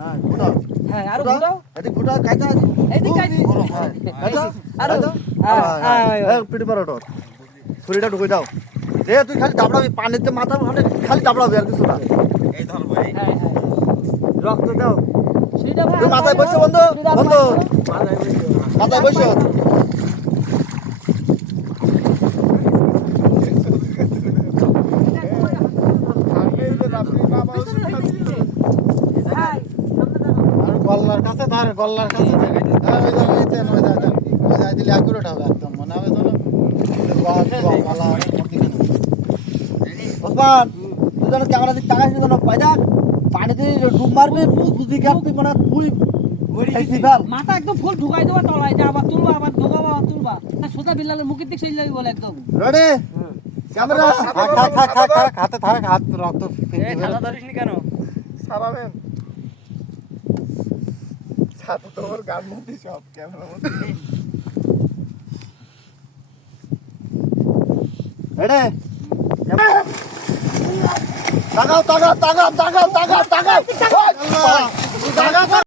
হ্যাঁ ঘুরাও হ্যাঁ আর ঘুরাও এদিক ঘুরাও কাইতা এইদিক কাইছি কাইতা আর হ্যাঁ পিটি পারো তোর ছুরিটা ঢুকে দাও রে তুই খালি চাপড়াবি পানিতে মাথা ওখানে খালি চাপড়াবি আর কিছু না এই ধর ভাই হ্যাঁ হ্যাঁ রক্ত দাও সেইটা ভাই তুই মাথায় বসে বন্ধু বন্ধু মাথায় বসে গল্লার কাছে ধরে গল্লার কাছে দিলে অ্যাকুরেট হবে একদম মনে হবে যেন ওসমান তুই যেন ক্যামেরা দিক টাকা যেন পয়দা পানিতে ডুব মারবি বুঝি গেল তুই মানে তুই মাথা একদম ফুল ঢুকাই দেবা তলায় যে আবার তুলবা আবার ঢোকাবা আবার তুলবা না সোজা বিল্লালের মুখের দিকে সেই যাবি বলে একদম রেডি ক্যামেরা হাতে থাক হাত রক্ত এই ঠান্ডা ধরিসনি কেন সারাবেন সাত তোর গান মধ্যে সব ক্যামেরা মধ্যে রেডি তাকাও তাকাও তাকাও তাকাও তাকাও তাকাও তাকাও